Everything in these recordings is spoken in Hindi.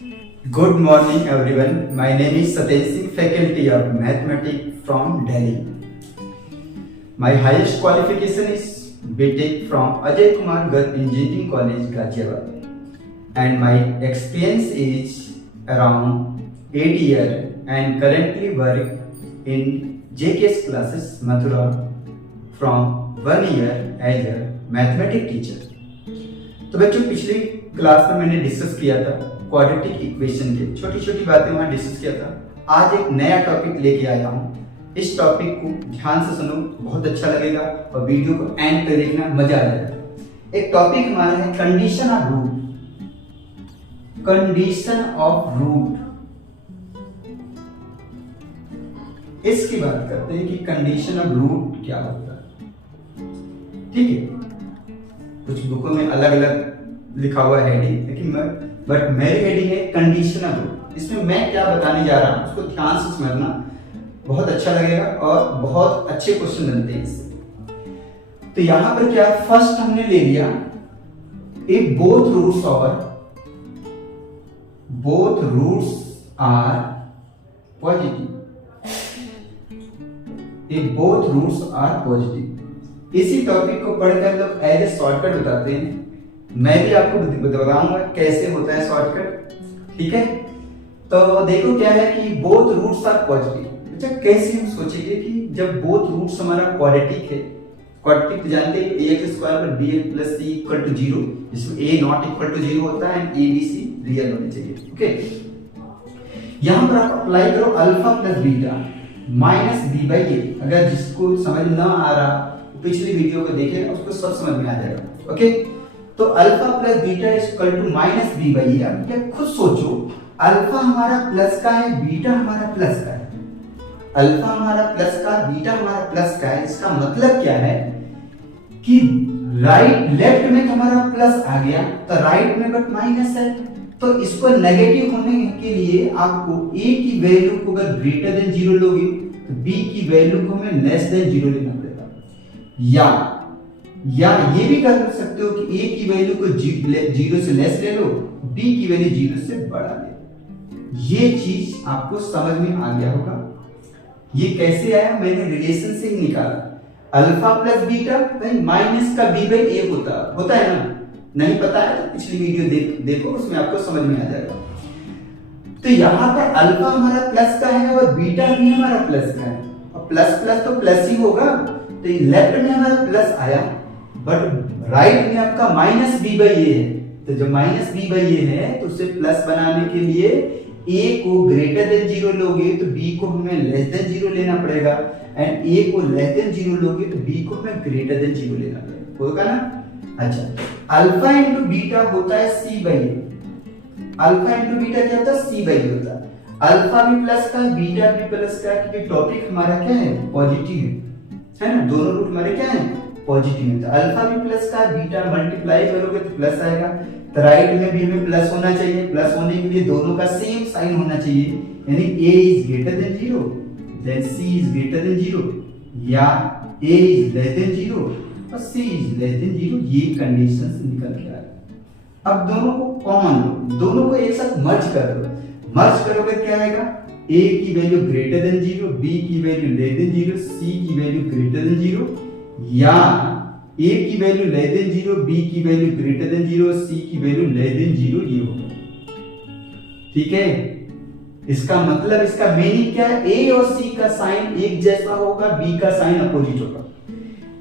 Good morning everyone. My name is Satyaj Singh, faculty of mathematics from Delhi. My highest qualification is BTech from Ajay Kumar Garg Engineering College, Ghaziabad. And my experience is around 8 years and currently work in JKS classes Mathura from 1 year as a mathematics teacher. तो बच्चों पिछली क्लास में मैंने डिस्कस किया था क्वाड्रेटिक इक्वेशन के छोटी छोटी बातें वहां डिस्कस किया था। आज एक नया टॉपिक लेके आया हूं। इस टॉपिक को ध्यान से सुनो, बहुत अच्छा लगेगा और वीडियो को एंड तक देखना, मजा आ जाएगा। एक टॉपिक हमारा है condition of root. Condition of root, इसकी बात करते हैं कि कंडीशन ऑफ रूट क्या होता है। ठीक है, कुछ बुकों में अलग अलग लिखा हुआ है हेडिंग, लेकिन बट मेरी हेडिंग है कंडीशन ऑफ रूट। इसमें मैं क्या बताने जा रहा हूं उसको ध्यान से समझना, बहुत अच्छा लगेगा और बहुत अच्छे क्वेश्चन बनते हैं इससे। तो यहां पर क्या फर्स्ट हमने ले लिया if both roots are positive. If both roots are positive, इसी टॉपिक को पढ़कर लोग एज ए शॉर्टकट बताते हैं। मैं भी आपको बताऊंगा कैसे होता है शॉर्टकट। ठीक है, तो देखो क्या है कि बोथ रूट्स आर पॉजिटिव। अच्छा, कैसे हम सोचेंगे कि जब बोथ रूट्स हमारा क्वाड्रेटिक है, क्वाड्रेटिक तो जानते हैं ax स्क्वायर पर bx plus c equal to 0, जिसमें a नॉट इक्वल टू 0 होता है and a b c real होने चाहिए। ओके, यहां पर आप अप्लाई करो alpha plus beta minus b by a। अगर जिसको समझ ना आ रहा पिछली वीडियो को देखेगा, उसको सब समझ में आ जाएगा। ओके, तो alpha plus beta equal to minus B by A. अब क्या खुद सोचो, अल्फा हमारा प्लस का है, बीटा हमारा प्लस का है। अल्फा हमारा प्लस का, बीटा हमारा प्लस का है। इसका मतलब क्या है कि राइट लेफ्ट में हमारा प्लस आ गया, तो राइट में बट माइनस है। तो इसको नेगेटिव होने के लिए आपको a की वैल्यू को अगर ग्रेटर देन 0 लोगे तो b की वैल्यू को हमें लेस देन 0 लेना पड़ेगा। या ये भी कर सकते हो कि a की वैल्यू को 0 से लेस ले लो, b की वैल्यू 0 से बड़ा ले। ये चीज आपको समझ में आ गया होगा। ये कैसे आया, मैंने रिलेशन से ही निकाला। अल्फा प्लस बीटा भाई माइनस का b बाई a होता है ना। नहीं पता है तो पिछली वीडियो देखो, उसमें आपको समझ में आ जाएगा। तो यहाँ पर अल्फा हमारा प्लस का है और बीटा भी हमारा प्लस का है, और प्लस प्लस तो प्लस ही होगा। तो लेफ्ट में हमारा प्लस आया, बट राइट में आपका माइनस बी बाई ए है। तो जब माइनस बी बाई ए है तो उसे प्लस बनाने के लिए a को ग्रेटर देन 0 लोगे तो b को हमें लेस देन 0 लेना पड़ेगा, एंड a को लेस देन 0 लोगे तो b को हमें ग्रेटर देन 0 लेना पड़ेगा। होगा ना। अच्छा, अल्फा इंटू बीटा होता है c by A. Alpha into beta क्या होता है, c बाई ए होता है। अल्फा भी प्लस का, बीटा भी प्लस का, क्योंकि टॉपिक हमारा क्या है, पॉजिटिव है ना। दोनों रूट हमारे क्या है, पॉजिटिव होता है। अल्फा भी प्लस का, बीटा मल्टीप्लाई करोगे तो प्लस आएगा। तो राइट में भी हमें प्लस होना चाहिए। प्लस होने के लिए दोनों का सेम साइन होना चाहिए, यानी a is greater than 0 then c is greater than 0, या a इज लेस देन 0 और c इज लेस देन 0। ये कंडीशन से निकल के आया। अब दोनों को कॉमन लो, दोनों को एक साथ मर्ज कर दो। मर्ज करोगे क्या आएगा, a की वैल्यू ग्रेटर देन 0, b की वैल्यू लेस देन 0, c की वैल्यू ग्रेटर देन 0, या a की वैल्यू लेस देन 0, b की वैल्यू ग्रेटर देन 0, c की वैल्यू लेस देन 0। ये होगा। ठीक है, इसका मतलब, इसका मीनिंग क्या है, a और c का साइन एक जैसा होगा, b का साइन अपोजिट होगा।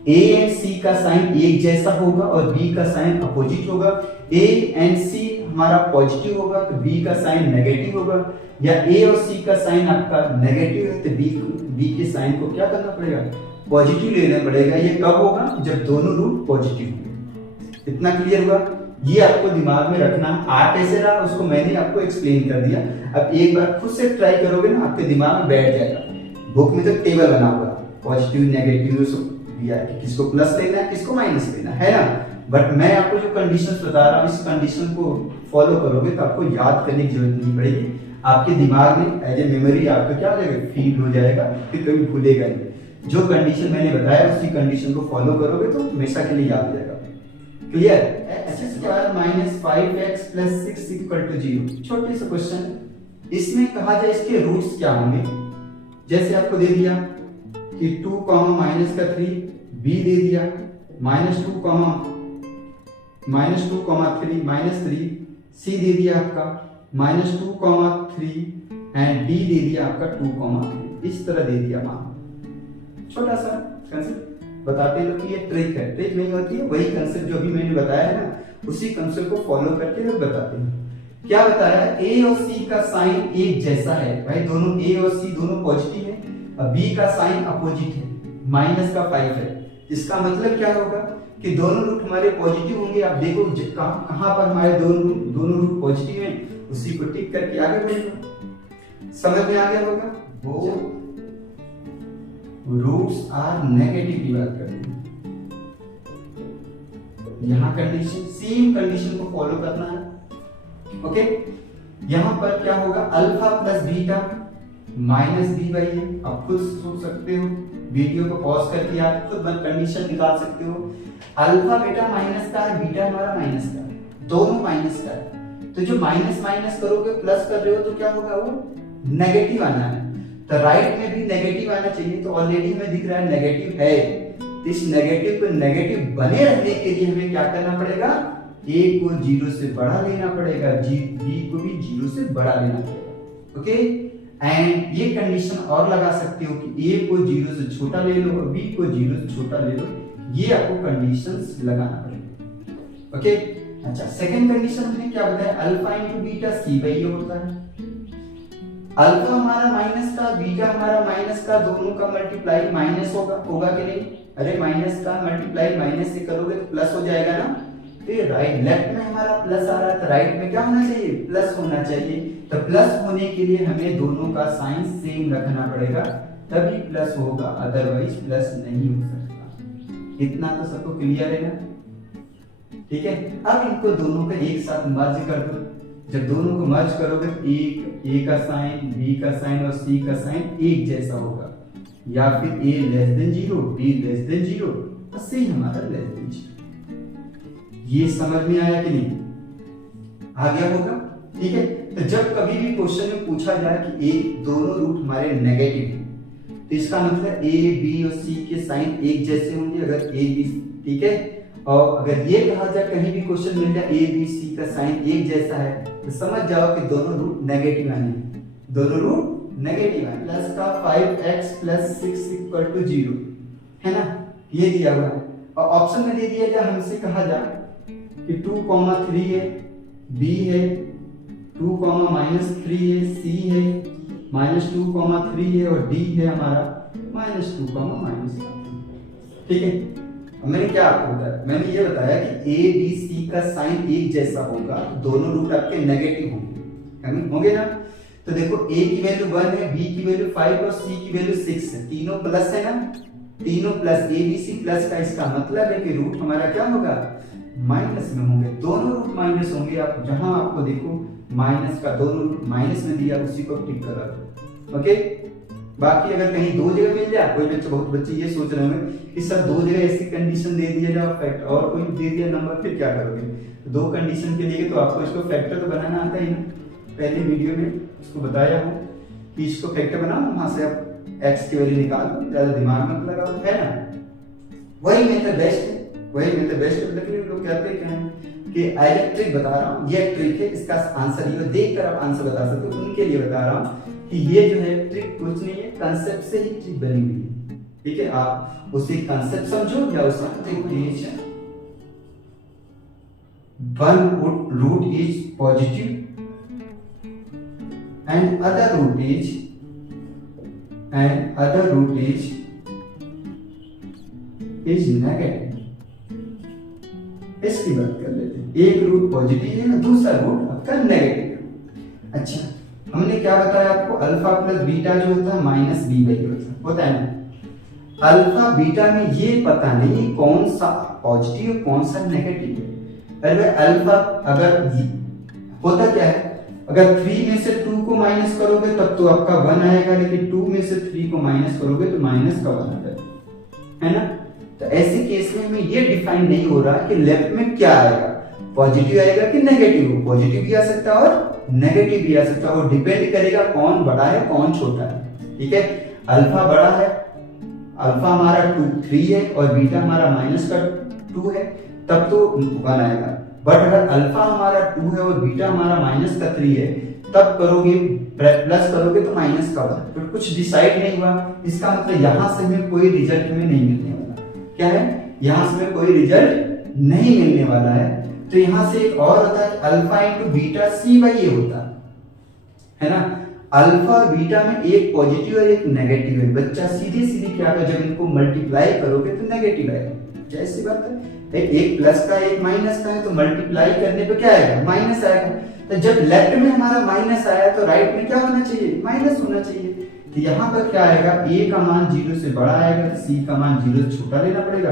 a एंड c का साइन एक जैसा होगा और b का साइन अपोजिट होगा। a एंड c हमारा पॉजिटिव होगा तो b का साइन नेगेटिव होगा, या a और c का साइन आपका नेगेटिव है तो b के साइन को क्या करना पड़ेगा, पॉजिटिव लेना पड़ेगा। ये कब होगा, जब दोनों रूट पॉजिटिव होंगे। इतना क्लियर हुआ। ये आपको दिमाग में रखना। आ कैसे रहा उसको मैंने आपको एक्सप्लेन कर दिया। अब एक बार खुद से ट्राई करोगे ना, आपके दिमाग में बैठ जाएगा। बुक में तो टेबल बना हुआ, पॉजिटिव नेगेटिव सब दिया है, किसको प्लस लेना है किसको माइनस लेना है ना। बट मैं आपको जो कंडीशंस बता रहा हूँ, इस कंडीशन को फॉलो करोगे तो आपको याद करने की जरूरत नहीं पड़ेगी। आपके दिमाग में एज ए मेमोरी आपका क्या हो जाएगा, फील हो जाएगा, फिर कभी भूलेगा नहीं। जो कंडीशन मैंने बताया उसी कंडीशन को फॉलो करोगे तो हमेशा के लिए याद हो जाएगा। Clear? x² minus 5x plus 6 equal to 0। छोटे से क्वेश्चन है, इसमें कहा जाए इसके रूट्स क्या होंगे। जैसे आपको दे दिया कि 2 माइनस का 3, b दे दिया माइनस 2 3 माइनस 3, c दे दिया आपका माइनस 2 3 एंड d दे दिया आपका 2 3। इस तरह दे दिया मान। छोटा सा कंसेप्ट बताते लोग कि ये ट्रिक है, ट्रिक नहीं होती है, वही कंसेप्ट जो अभी मैंने बताया है ना, उसी कंसेप्ट को फॉलो करके लोग बताते हैं। क्या बताया? a और c का साइन एक जैसा है भाई, दोनों a और c दोनों पॉजिटिव है, और b का साइन अपोजिट है, माइनस का 5 है। इसका मतलब क्या होगा कि दोनों रूट हमारे पॉजिटिव होंगे। आप देखो कहां पर हमारे दोनों रूट पॉजिटिव हैं, उसी को टिक करके आगे बढ़ेगा। समझ में आ गया होगा? वो रूट्स आर नेगेटिव की बात करते हैं। यहां कंडीशन, सेम कंडीशन को फॉलो करना है। ओके, यहां पर क्या होगा? Alpha plus beta minus B by a. आप खुद सोच सकते हो, वीडियो को पॉज करके आप खुद कंडीशन निकाल सकते हो। अल्फा बेटा माइनस का है, बीटा हमारा माइनस का है, दोनों माइनस का है। तो जो माइनस माइनस करोगे प्लस कर रहे हो तो क्या होगा? वो नेगेटिव आना है। तो राइट में भी नेगेटिव आना चाहिए, तो ऑलरेडी हमें दिख रहा है नेगेटिव है। तो इस नेगेटिव को नेगेटिव बने रहने के लिए हमें क्या करना पड़ेगा? a को 0 से बड़ा लेना पड़ेगा, b को भी 0 से बड़ा लेना पड़ेगा। ओके, एंड ये कंडीशन और लगा सकते हो कि a को 0 से छोटा ले लो और b को 0 से छोटा ले लो। ये आपको कंडीशंस लगाना पड़ेगा। ओके, अच्छा, सेकंड कंडीशन हमने क्या बताया? Alpha into beta c by a होता है। अल्फा हमारा माइनस का, बीटा हमारा माइनस का, दोनों का मल्टीप्लाई माइनस होगा कि नहीं? अरे माइनस का मल्टीप्लाई माइनस से करोगे तो प्लस हो जाएगा ना। तो राइट लेफ्ट में हमारा प्लस आ रहा है, तो राइट में क्या होना चाहिए? प्लस होना चाहिए। तो प्लस होने के लिए हमें दोनों का साइन सेम रखना पड़ेगा, तभी प्लस होगा, अदरवाइज प्लस नहीं हो सकता। इतना तो सबको क्लियर है ना? ठीक है, अब इनको दोनों का एक साथ मर्ज कर दो। जब दोनों को मर्ज करोगे तो a का साइन, b का साइन और c का साइन एक जैसा होगा, या फिर a less than 0, b less than 0 और c हमारा लेस देन 0। ये समझ में आया कि नहीं? आ गया होगा? ठीक है, तो जब कभी भी क्वेश्चन में पूछा जाए कि a दोनों रूट हमारे नेगेटिव हैं, तो इसका मतलब a, b और c के साइन एक जैसे होंगे अगर a, b, ठीक है। और अगर ये कहा जाए कहीं भी क्वेश्चन मिल जाए a, b, c का साइन एक जैसा है, तो समझ जाओ कि दोनों रूट नेगेटिव आने, दोनों रूट नेगेटिव आने। प्लस का 5x प्लस 6 इक्वल टू 0 है ना, ये दिया हुआ है। और ऑप्शन में दे दिया जाए, हमसे कहा जाए कि 2, 3 है, b है, 2, -3 है, c है, -2, 3 है और d है हमारा -2, -3। ठीक है, मैंने क्या आपको बताया? मैंने ये बताया कि a, b, c का साइन एक जैसा होगा, दोनों रूट आपके नेगेटिव होंगे ना। तो देखो a की वैल्यू 1 है, b की वैल्यू 5 और c की वैल्यू 6 है, तीनों प्लस है ना, तीनों plus, a, b, c plus का इसका मतलब है कि रूट हमारा क्या होगा? माइनस में होंगे, दोनों रूट माइनस होंगे। आप जहां आपको देखो माइनस का दोनों रूट माइनस में दिया, उसी को टिक करा दो। ओके, बाकी अगर कहीं दो जगह मिल जाए, कोई बच्चे, बहुत बच्चे ये सोच रहे होंगे कि सर दो जगह ऐसी कंडीशन दे दिया जाए फैक्टर और कोई दे दिया नंबर, फिर क्या करोगे? तो दो कंडीशन के लिए तो आपको इसको फैक्टर तो बनाना आता ही ना। पहले वीडियो में इसको बताया हूं कि इसको फैक्टर बनाओ, वहां से आप x की वैल्यू निकाल लो, ज्यादा दिमाग मत लगाओ, है ना। वही मेथड बेस्ट है, वही मेथड बेस्ट है। लेकिन लोग कहते क्या है कि एज ट्रिक बता रहा हूं, ये ट्रिक है, इसका आंसर ये देखकर आप आंसर बता सकते हो, उनके लिए बता रहा हूं कि ये जो है ट्रिक कुछ नहीं है, कांसेप्ट से ही ट्रिक बनी हुई है। ठीक है, आप उसी कांसेप्ट समझो या उस trick one root is positive and other root is negative। इसकी बात कर लेते हैं, एक रूट पॉजिटिव है ना, दूसरा रूट आपका नेगेटिव है। अच्छा, हमने क्या बताया आपको? अल्फा प्लस बीटा जो होता है माइनस बी बाई होता है ना। अल्फा बीटा में ये पता नहीं कौन सा पॉजिटिव कौन सा नेगेटिव है। अरे अल्फा अगर होता क्या है, अगर 3 में से 2 को माइनस करोगे तब तो आपका 1 आएगा, लेकिन 2 में से 3 को माइनस करोगे तो माइनस का 1 आता है ना। तो ऐसे केस में हमें ये डिफाइन नहीं हो रहा कि लेफ्ट में क्या आएगा, पॉजिटिव आएगा कि नेगेटिव। पॉजिटिव भी आ सकता है और नेगेटिव भी आ सकता है, वो डिपेंड करेगा कौन बड़ा है कौन छोटा है। ठीक है, अल्फा बड़ा है, अल्फा हमारा 3 है और बीटा हमारा -2 है, तब तो 1 आएगा। बट अगर अल्फा हमारा 2 है और बीटा हमारा -3 है, तब करोगे प्लस करोगे तो माइनस का 1। तो कुछ डिसाइड नहीं हुआ, इसका मतलब यहाँ से हमें कोई रिजल्ट में नहीं मिलने वाला। क्या है, यहाँ से हमें कोई रिजल्ट नहीं मिलने वाला है। तो यहाँ से एक और होता है अल्फा इंटू बीटा C/A होता है ना। अल्फा और बीटा में एक पॉजिटिव और एक नेगेटिव है। बच्चा सीधे सीधे क्या होगा, जब इनको मल्टीप्लाई करोगे तो नेगेटिव आएगा, जैसी बात है। एक प्लस का एक माइनस का है, तो मल्टीप्लाई करने पे क्या आएगा, माइनस आएगा। तो जब लेफ्ट में हमारा माइनस आया तो राइट में क्या होना चाहिए, माइनस होना चाहिए। तो यहाँ पर क्या आएगा, a का मान 0 से बड़ा आएगा तो c का मान 0 से छोटा लेना पड़ेगा,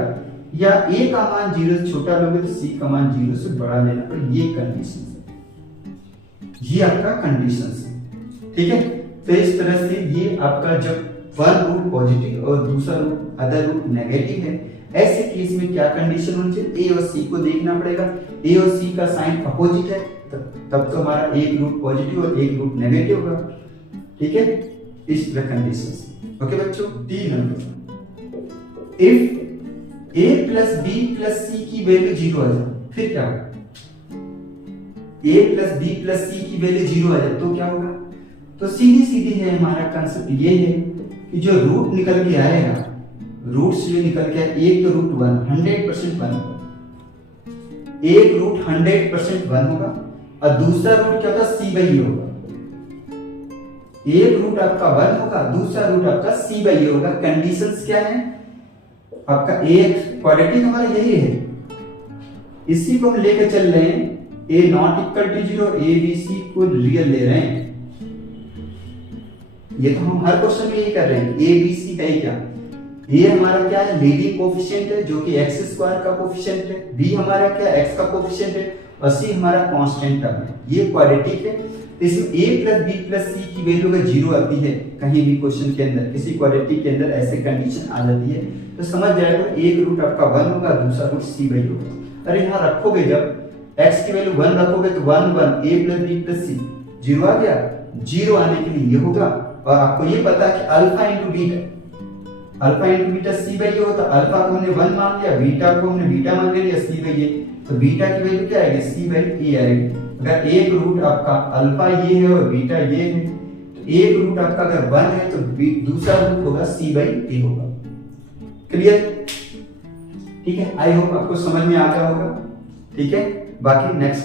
या a का मान 0 से छोटा लोगे तो c का मान 0 से बड़ा लेना पड़ेगा। ये कंडीशन है, ये आपका कंडीशन है। ठीक है, तो इस तरह से ये आपका जब वन रूट पॉजिटिव और दूसरा रूट अदर रूट नेगेटिव है, ऐसे केस में क्या कंडीशन होनी चाहिए, a और c को देखना पड़ेगा। a और c का साइन अपोजिट है, तब तो हमारा एक रूट पॉजिटिव और एक रूट नेगेटिव होगा। ठीक है, इस तरह कंडीशन। ओके बच्चों, 3 number, if a plus b plus c की वैल्यू 0 आ जाए फिर क्या होगा, a plus b plus c की वैल्यू 0 आ जाए तो क्या होगा। तो सीधी सीधी है हमारा कंसेप्ट ये है कि जो रूट निकल के आएगा, रूट से निकल के एक तो रूट 100% 1 होगा, एक रूट 100% 1 होगा और दूसरा रूट क्या होगा, C/A होगा। एक रूट आपका 1 होगा, दूसरा रूट आपका C/A होगा। कंडीशंस क्या है, आपका ax क्वाड्रेटिक हमारा यही है, इसी को हम लेकर चल रहे हैं। a not equal to 0, abc को रियल ले रहे हैं। ये तो हम हर क्वेश्चन में ये कर रहे हैं। a b c है क्या, a हमारा क्या है, लीडिंग कोफिशिएंट है जो कि x² का कोफिशिएंट है, b हमारा क्या x का कोफिशिएंट है और c हमारा कांस्टेंट टर्म है। ये क्वाड्रेटिक है। इसमें a plus b plus c की वैल्यू अगर 0 आती है कहीं भी क्वेश्चन के अंदर, किसी क्वाड्रेटिक के अंदर ऐसे कंडीशन आ जाती है, तो समझ जाएगा एक रूट आपका 1 होगा, दूसरा रूट C/A होगा। अरे यहाँ रखोगे, जब x की वैल्यू 1 रखोगे तो 1 1 a plus b plus c 0 आ गया। 0 आने के लिए ये होगा, और आपको ये पता है कि अल्फा इंटू बीटा C/A होता। अल्फा को हमने 1 मान लिया, बीटा को हमने बीटा मान लिया, C/A, तो बीटा की वैल्यू क्या आएगी, C/A आएगी। अगर एक रूट आपका अल्फा ये है और बीटा ये है, तो एक रूट आपका अगर 1 है तो दूसरा रूट होगा C/A होगा। क्लियर? ठीक है, आई होप आपको समझ में आ गया होगा। ठीक है, बाकी नेक्स्ट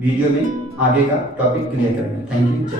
वीडियो में आगे का टॉपिक क्लियर करेंगे। Thank you.